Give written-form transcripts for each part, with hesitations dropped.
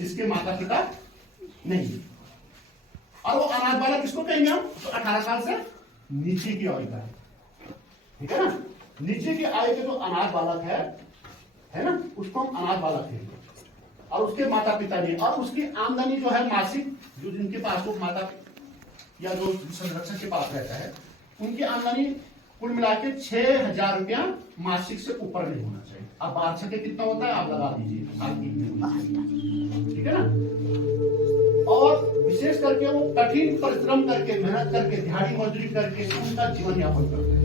जिसके माता पिता नहीं। और वो अनाथ बालक किसको कहेंगे हम? तो 18 साल से नीचे की आयु का है, ठीक है ना। नीचे की आयु के जो अनाथ बालक है ना, उसको हम अनाथ बालक कहेंगे। और उसके माता पिता नहीं, और उसकी आमदनी जो है मासिक, जो जिनके पास वो माता या जो संरक्षक के पास रहता है, उनकी आमदनी कुल मिला के 6,000 रुपया मासिक से ऊपर नहीं होना चाहिए। अब वार्षिक कितना होता है आप लगा दीजिए, साल की, ठीक है ना। और विशेष करके वो कठिन परिश्रम करके, मेहनत करके, दिहाड़ी मजदूरी करके उनका जीवन यापन करते हैं,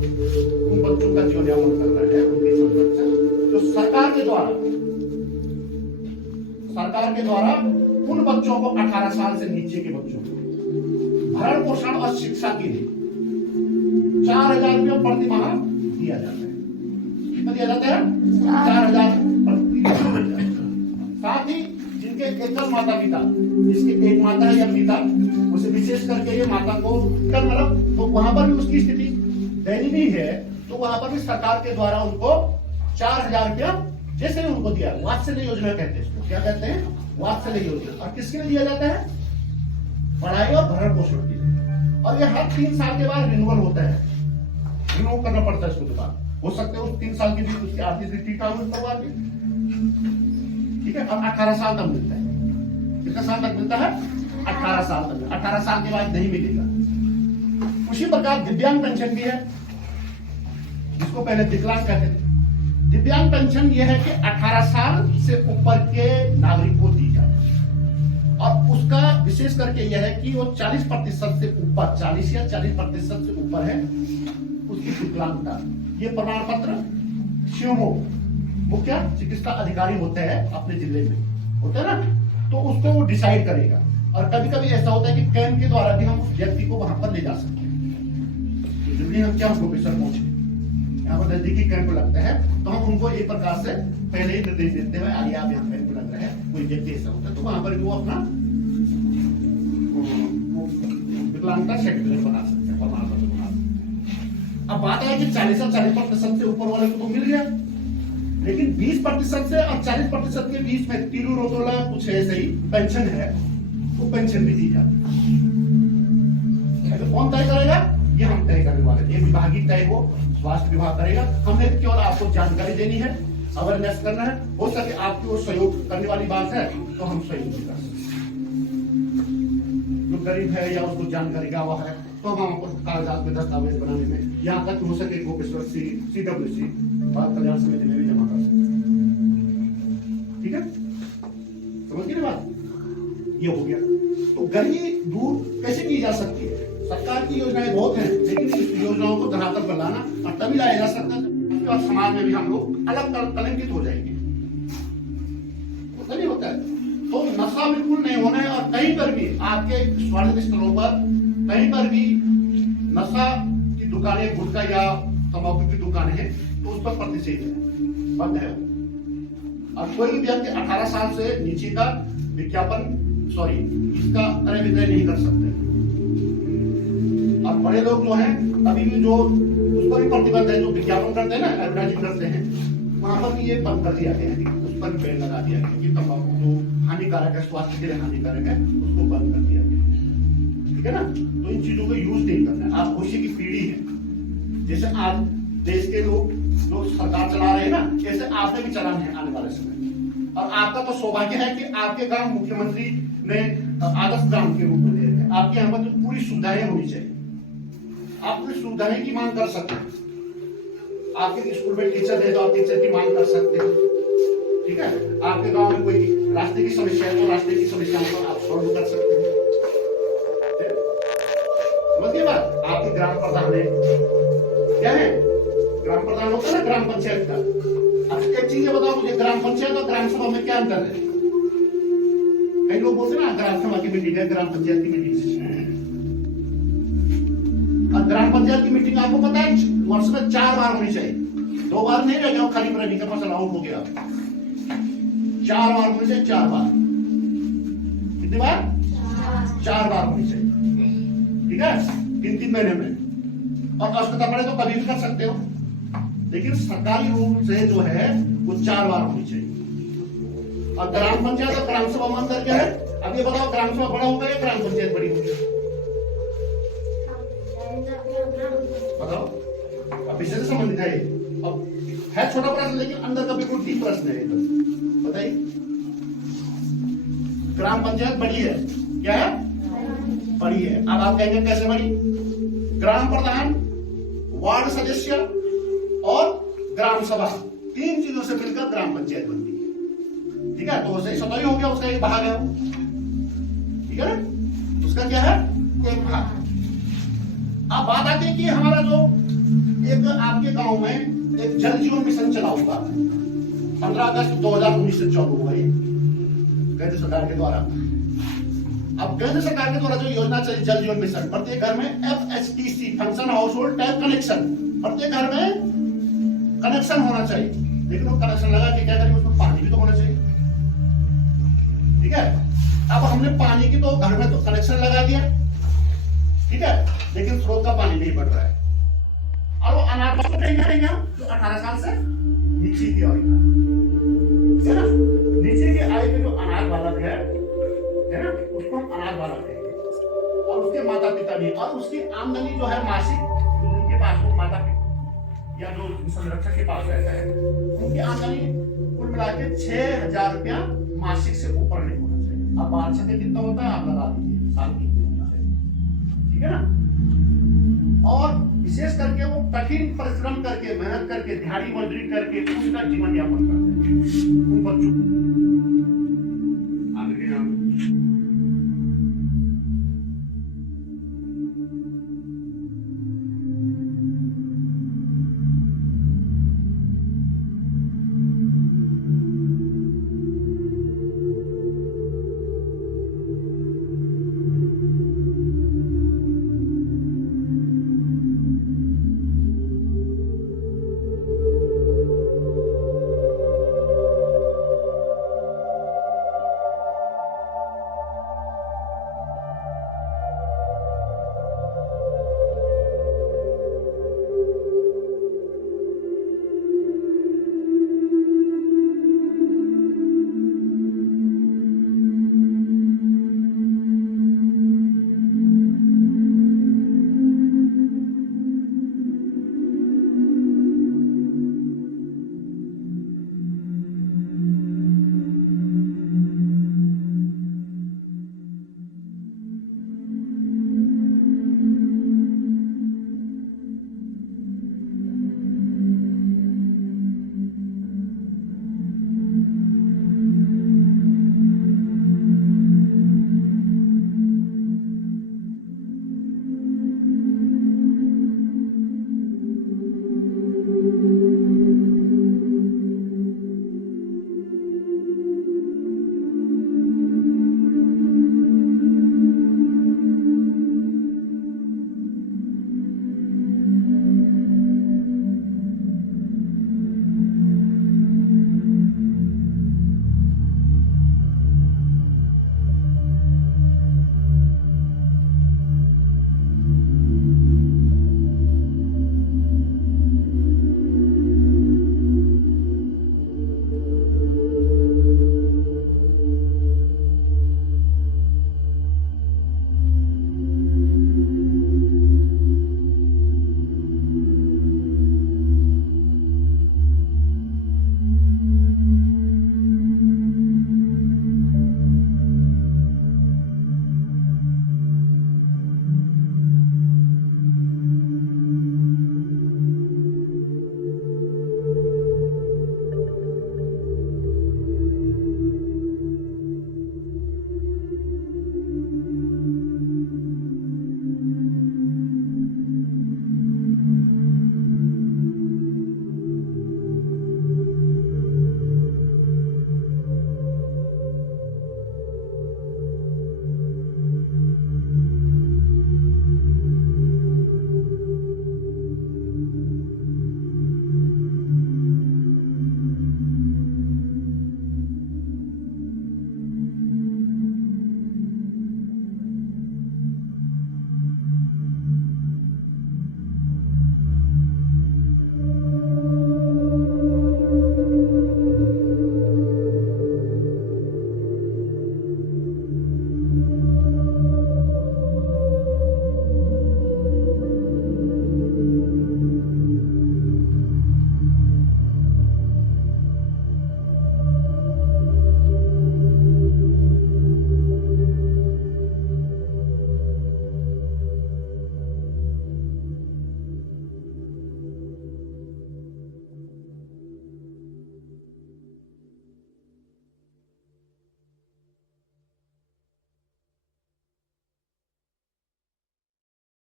उन बच्चों का जीवन यापन कर रहे हैं उनके संरक्षक जो सरकार के द्वारा उन बच्चों को 18 साल से नीचे के बच्चों को भरण पोषण और शिक्षा के लिए 4,000 रुपया प्रति माह दिया जाता है। कितना दिया जाता है? 4,000 प्रति माह। साथ ही जिनके एकल माता पिता, जिसके एक माता है या पिता, उसे विशेष करके ये माता को मतलब, तो वहां पर भी उसकी स्थिति दयनीय है, तो वहां पर भी सरकार के द्वारा उनको 4,000 रुपया जैसे ही उनको दिया, वात्सल्य योजना कहते हैं इसको। क्या कहते हैं? वात्सल्य योजना। और किसके लिए दिया जाता है? पढ़ाई और भरण पोषण के लिए। और ये हर 3 साल के बाद रिन्यूअल होता है, रिन्यू करना पड़ता है इसको बाद। हो सकते है उस 3 साल के बीच उसकी आर्थिक स्थिति का करवा दी, ठीक है। अब 18 साल तक मिलता है। कितना साल तक मिलता है? 18 साल तक। 18 साल के बाद नहीं मिलेगा। उसी प्रकार दिव्यांग पेंशन भी है, जिसको पहले विकलांग कहते थे। दिव्यांग पेंशन यह है कि 18 साल से ऊपर के नागरिक को दी जाए, और उसका विशेष करके यह है कि वो 40% से ऊपर, 40 या 40% से ऊपर है उसकी विकलांगता। ये प्रमाण पत्र सीएमओ, मुख्य चिकित्सा अधिकारी होते हैं अपने जिले में, होते हैं ना, तो उसको वो डिसाइड करेगा। और कभी कभी ऐसा होता है कि कैंप के द्वारा भी हम उस व्यक्ति को वहां पर ले जा सकते हैं। जरूरी हम क्या प्रोफेसर पहुंचे, यहाँ पर नजदीकी कैंप लगता है, तो हम उनको एक प्रकार से पहले ही निर्देश देते हैं, आइए आप यहाँ कैंप लग रहे हैं, कोई व्यक्ति ऐसा होता है, तो वहां पर भी वो अपना विकलांगता सर्टिफिकेट बना सकते हैं, प्रमाण पत्र बना सकते हैं। अब बात है कि 40% से ऊपर वाले को तो मिल गया, लेकिन 20% से और 40% के बीच में तीरू रोतोला कुछ ऐसे ही पेंशन है, वो पेंशन भी दी जाती है। तो कौन तय करेगा? ये हम तय करने वाले, ये विभागीय तय हो, स्वास्थ्य विभाग करेगा। हमने केवल आपको जानकारी देनी है, अवेयरनेस करना है। हो सके आपकी वो सहयोग करने वाली बात है तो हम सहयोग भी कर सकते हैं। जो गरीब है या उसको जानकारी का हुआ है, तो हम आपको कागजात में दस्तावेज बनाने में, यहाँ तक हो सके गोपेश्वर CWC बाल कल्याण समिति में भी जमा कर सकते हैं, ठीक है। समझ गए बात? ये हो गया। तो गरीबी दूर कैसे की जा सकती है? सरकार की योजनाएं बहुत हैं, लेकिन इस योजनाओं को धरातल पर लाना और तभी लाया जा सकता है और समाज में भी हम लोग अलग कलंकित हो जाएंगे। नहीं होता है तो नशा बिल्कुल नहीं होना है। और कहीं पर भी आपके सार्वजनिक स्थलों पर कहीं पर भी नशा की दुकानें, गुटखा या तंबाकू की दुकानें हैं, तो उस पर प्रतिषेध है, बंद है। और कोई भी व्यक्ति 18 साल से नीचे का विज्ञापन इसका क्रय विक्रय नहीं कर सकते। और बड़े लोग जो हैं अभी भी जो उस पर भी प्रतिबंध है, जो विज्ञापन करते हैं ना, एडवर्टाइजिंग करते हैं, वहां पर भी ये बंद कर दिया गया है, उस पर बैन लगा दिया गया कि तंबाकू जो हानिकारक है, स्वास्थ्य के लिए हानिकारक है, उसको बंद कर दिया गया, ठीक है ना। तो इन चीजों को यूज नहीं करना है। आप भविष्य की पीढ़ी है, जैसे आज देश के लोग जो सरकार चला रहे हैं ना, कैसे आपने भी चलाना है आने वाले समय। और आपका तो सौभाग्य है कि आपके गांव मुख्यमंत्री ने आदर्श ग्राम के रूप में दे रहे हैं। आपके यहाँ पर तो पूरी सुविधाएं होनी चाहिए, आप पूरी सुविधाएं की मांग कर सकते हैं। आपके स्कूल में टीचर है तो आप टीचर की मांग कर सकते हैं, ठीक है। आपके गांव में कोई रास्ते की समस्या है तो रास्ते की समस्याओं को आप सॉल्व कर सकते हैं। समझिए बात। आपके ग्राम प्रधान है, क्या है? ग्राम प्रधान होता है ना ग्राम पंचायत का। अब एक चीज बताओ मुझे, ग्राम पंचायत और ग्राम सभा में क्या अंतर है? कई लोग बोलते हैं ना ग्राम सभा की मीटिंग है, ग्राम पंचायत की मीटिंग है। और ग्राम पंचायत की मीटिंग आपको पता है वर्ष में 4 बार होनी चाहिए, 2 बार नहीं रह जाओ खाली रहने का मसला आउट हो गया। 4 बार होनी चाहिए, 4 बार। कितनी बार? 4 बार होनी चाहिए, ठीक है, 3-3 महीने में। और आवश्यकता पड़े तो कभी भी कर सकते हो, लेकिन सरकारी रूल से जो है वो 4 बार होनी चाहिए। और ग्राम पंचायत और ग्राम सभा में अंतर क्या है? अब ये बताओ, ग्राम सभा बड़ा होगा या ग्राम पंचायत बड़ी होगी? बताओ, अब विषय से संबंधित है। अब है छोटा प्रश्न, लेकिन अंदर का बिल्कुल डीप प्रश्न है। बताइए, ग्राम पंचायत बड़ी है, क्या है? बड़ी है। अब आप कहेंगे कैसे बड़ी? ग्राम प्रधान, वार्ड सदस्य और ग्राम सभा, 3 चीजों से मिलकर ग्राम पंचायत बनती है। ठीक है, तो उसे स्वतः ही हो गया, उसका एक भाग है। ठीक है ना, उसका क्या है? एक भाग। अब बात आती है कि हमारा जो एक आपके गांव में एक जल जीवन मिशन चला हुआ 15 अगस्त 2019 से चालू हुआ, केंद्र सरकार के द्वारा। अब केंद्र सरकार के द्वारा जो योजना चली जल जीवन मिशन, प्रत्येक घर में FHTC function house hold tap connection, प्रत्येक घर में कनेक्शन होना चाहिए। लेकिन वो कनेक्शन लगा के क्या करेंगे, उसमें पानी भी तो होना चाहिए। ठीक है, अब हमने पानी की तो घर में तो कनेक्शन लगा दिया, ठीक है, लेकिन स्रोत का पानी नहीं बढ़ रहा है। और वो अनाथ जो 18 साल से नीचे की आयु है ना, नीचे की आयु के जो अनाथ बालक है ना, उसको हम अनाथ बालक कहेंगे। और उसके माता पिता भी, और उसकी आमदनी जो है मासिक, जिनके पास वो माता पिता या जो संरक्षक के पास रहता है, उनकी आमदनी कुल मिला के 6,000 रुपया मासिक से ऊपर नहीं होना चाहिए। अब वार्षिक कितना होता है आप लगा दीजिए, साल की होना चाहिए। ठीक है ना, और विशेष करके वो कठिन परिश्रम करके, मेहनत करके, दिहाड़ी मजदूरी करके उनका जीवन यापन करते हैं उन बच्चों।